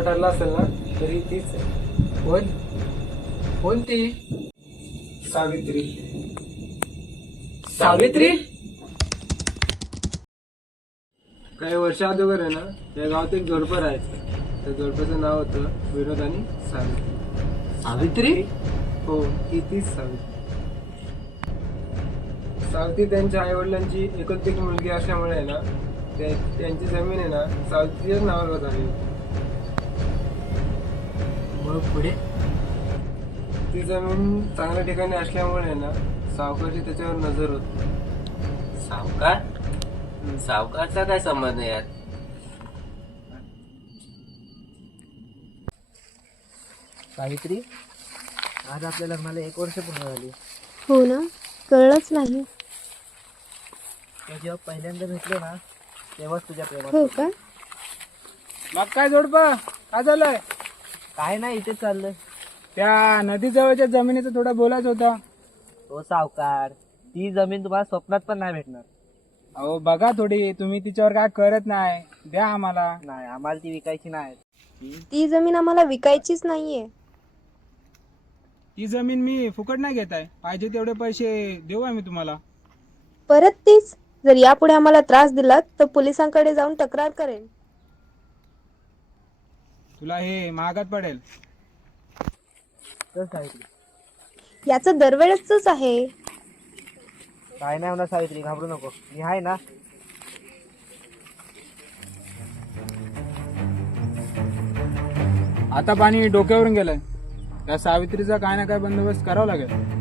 नवरा ठरला असेल ना तरी तीच आहे. कोण कोणती? सावित्री. सावित्री? काही वर्ष अगोदर आहे ना या गावात एक जोडपं राहायचं. त्या जोडप्याचं नाव होतं विनोद आणि सावित्री. सावित्री? हो, ही तीच सावित्री. सावित्री त्यांच्या आई वडिलांची एकुलती एक मुलगी असल्यामुळे आहे ना त्यांची जमीन आहे ना सावित्रीच्याच नावावर झाली होती. मग पुढे? ती जमीन चांगल्या ठिकाणी असल्यामुळे आहे ना सावकारची त्याच्यावर नजर होती. सावकार? सावकारचा काय संबंध आहे यात? सावित्री, आज आपल्या लग्नाला 1 वर्ष पूर्ण झाली. हो ना, कळलंच नाही. ते जेव्हा पहिल्यांदा भेटलो ना तेव्हाच तुझ्या प्रेमात हो का? मग काय जोडपा काय झालंय? काय नाही, इथे चाललंय. त्या नदीजवळच्या जमिनीचा थोडा बोलायचं होता. तो सावकार, ती जमीन तुम्हाला स्वप्नात पण नाही भेटणार. अहो बघा थोडी, तुम्ही तिच्यावर काय करत नाही, द्या आम्हाला. नाही, आम्हाला ती विकायची नाही. ती जमीन आम्हाला विकायचीच नाहीये. ही जमीन मी फुकट नाही घेत आहे, पाहिजे तेवढे पैसे देऊ आम्ही तुम्हाला. परत तीच? जर यापुढे आम्हाला त्रास दिलात तर पोलिसांकडे जाऊन तक्रार करेन. तुला हे महागात पडेल. तर सावित्री, याचं दरवेळेच आहे. काय नाही होणार सावित्री, घाबरू नको, मी आहे ना. आता पाणी डोक्यावरून गेलंय, त्या सावित्रीचा काय ना काय बंदोबस्त करावा लागेल.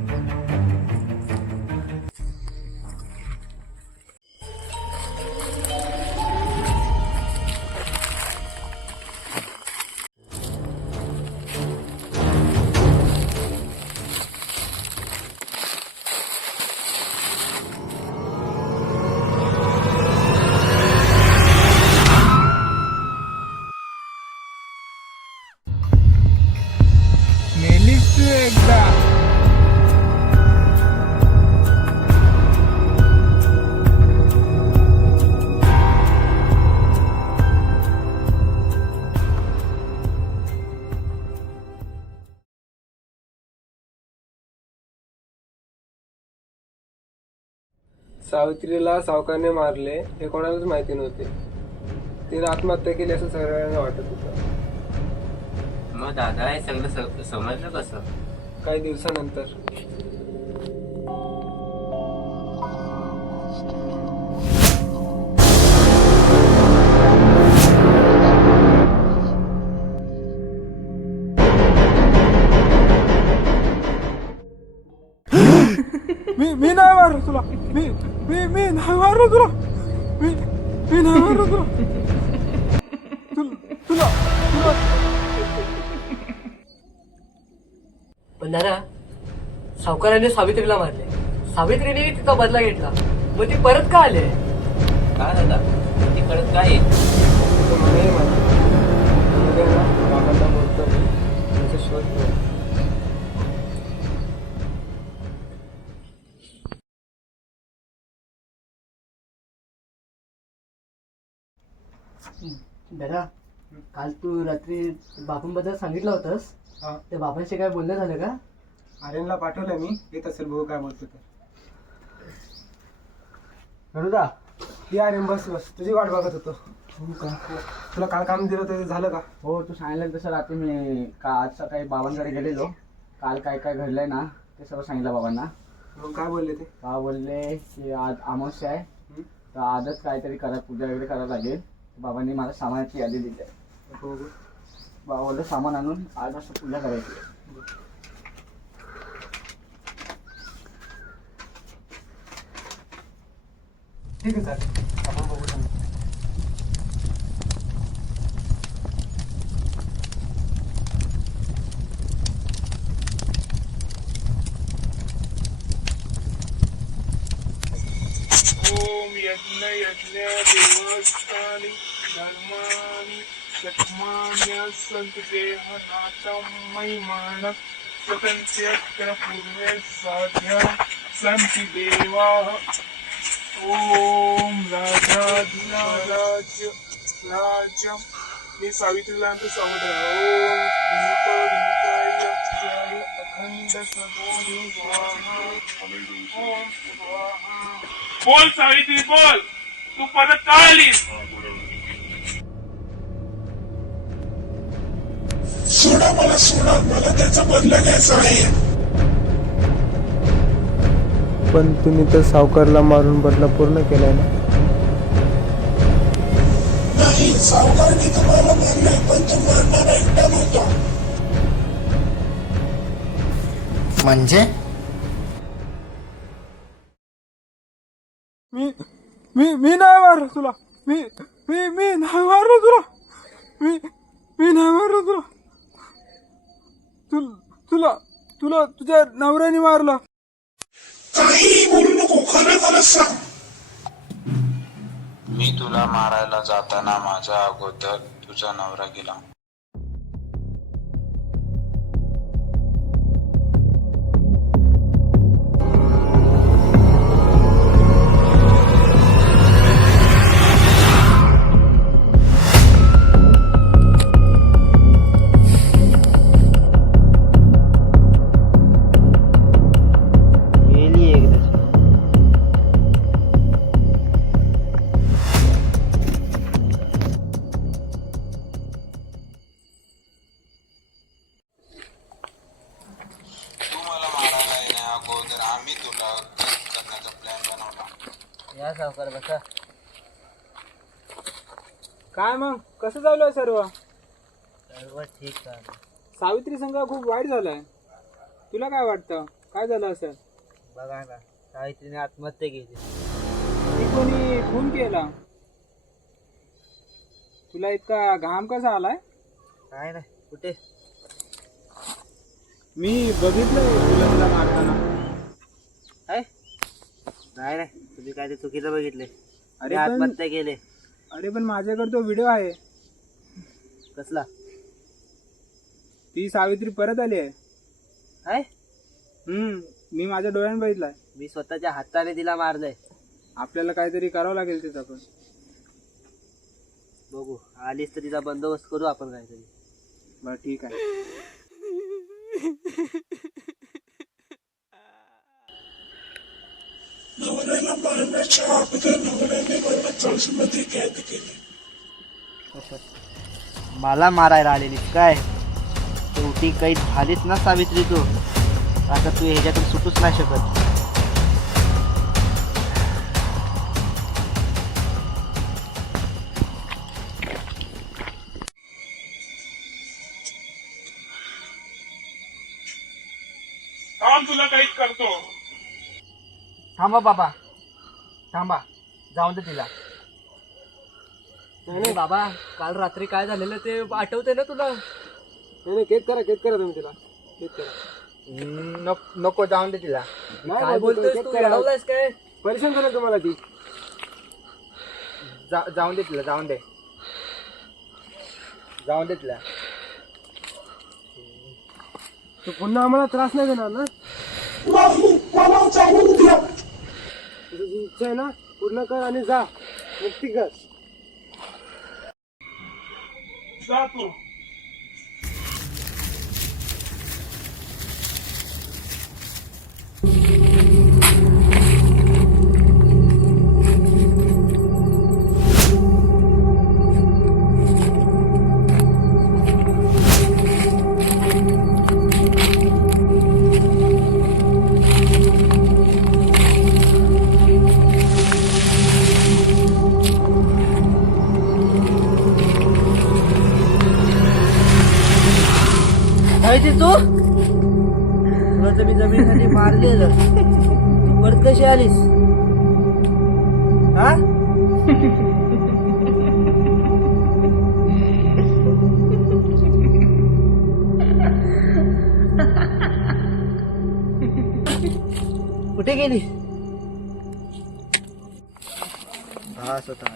मेलीस तू एकदा. सावित्रीला सावकारने मारले हे कोणालाच माहिती नव्हते. तिने आत्महत्या केली असं सगळ्यांना वाटत होतं. मग दादा हे सगळं समजलं कसं? काही दिवसानंतर मी नाही मारलो तुला, मी नाही मारलो तुला, मी नाही मारलो तुला, तुला तुला. पण दादा, सावकाराने सावित्रीला मारले, सावित्रीने तिचा बदला घेतला, मग ती परत का आले? का दादा, ती कळत काय आहे? तो मलाही माहिती. उद्या ना बाबांना बोलतो मी, त्याचा शोध घेऊ. दादा, काल तू रात्री बाबांबद्दल सांगितलं होतंस, हा, त्या बाबांशी काय बोलणं झालं का? आर्यनला पाठवलं मी, येत असेल भाऊ काय बोलतो तर. नरुदा, ये आर्यन, बस बस, तुझी वाट बघत होतो. तुला काल काम दिलं होतं ते झालं का? हो, तू सांगितलं तसं रात्री मी आज सकाळी बाबांकडे गेलेलो. काल काय काय घडलंय ना ते सगळं सांगितलं बाबांना. मग काय बोलले ते? बाबा बोलले की आज अमावस्या आहे, तर आजच काहीतरी पूजा वगैरे करावं लागेल. बाबांनी मला सामानाची यादी दिली आहे. हो, बाबा बोलले सामान आणून आज असं पूजा करायची. ठीक आहे चालेल, आपण बघू नंतर. ओम यज्ञ देवस्थानी धर्मानी शतमान्य संदेहनाचं महिमान स्वतंत्र पूर्वे साध्या संति देवाः. ओम राजाधिराज राज्य मी सावित्रीला आणतो सांगत ओम भूतभूताय जय अखंड सदाशिव स्वाहा. ओम स्वाहा. बोल सावित्री बोल, तू परत का आलीस? सोडा मला त्याचा बदला घ्यायचा आहे. पण तुम्ही तर सावकारला मारून बदला पूर्ण केलाय ना. नाही, सावकारने तुम्हाला मारलंय, पण तो मारणारा एकटा नव्हता. म्हणजे मी नाही मारलं तुला. मी नाही मारलं तुला. मी नाही मारलं तुला. तुला तुझ्या नवऱ्याने मारलं. काहीही बोलू नको, खरं खरं सांग. मी तुला मारायला जाताना माझ्या अगोदर तुझा नवरा गेला. तू मला मारायला येण्या अगोदर आम्ही तुला कैद करण्याचा प्लॅन बनवला. या सावकार बसा. काय मग कसं चालू आहे सर्व? सर्व ठीक आहे. सावित्री संघ खूप वाईट झालाय. तुला काय वाटतं, काय झालं असेल? बघा ना, सावित्रीने आत्महत्या केली. कोणी खून केला? तुला इतका घाम कसा आलाय? काय नाही, कुठे? मी बघितलं तुला तिला मारताना. काय? नाही तुम्ही काय ते चुकीचं बघितले. अरे मी पण- आत्महत्या केले. अरे पण माझ्याकडे तो व्हिडिओ आहे. कसला? ती सावित्री परत आली आहे. काय? मी माझ्या डोळ्याने बघितलाय. मी स्वतःच्या हाताने तिला मारलंय. आपल्याला काहीतरी करावं लागेल तिथं पण. बघू, आलीस तर तिचा बंदोबस्त करू आपण काहीतरी. बरं ठीक आहे. नवऱ्याला मारण्याच्या अगोदर नवऱ्याने मला चौकीमध्ये कैद केली. मला मारायला आलेली काय? शेवटी काही झालीच ना सावित्री तू. आता तू ह्याच्यातून सुटूच नाही शकत. तुला काहीच करतो. थांबा बाबा, थांबा, जाऊन दे तिला. नाही बाबा, काल रात्री काय झालेलं ते आठवते ना तुला? नाही केस करा तुम्ही तिला. केस करा. नको, जाऊन दे तिला. नाही काय बोलतोय, बोलतोयस केस तू? करा. येडवलायस काय? परेशान करेल तुम्हाला ती. जाऊन दे तिला, जाऊन दे तिला. तू पुन्हा आम्हाला त्रास नाही देणार ना? नाही, मला जाऊन द्या. तुझी इच्छा आहे ना, पूर्ण कर आणि जा, मुक्ती कर. जा तू. माहिती तू तुला तर मी जमिनीसाठी मारलेलं. तू परत कशी आलीस? हा? कुठे गेली? हा स्वतः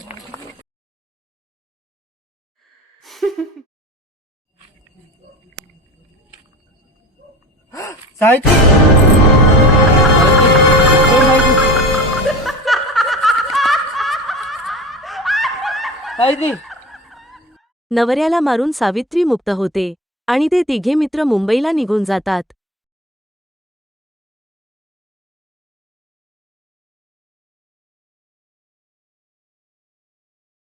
साहित्य नवऱ्याला मारून सावित्री मुक्त होते आणि ते तिघे मित्र मुंबईला निघून जातात.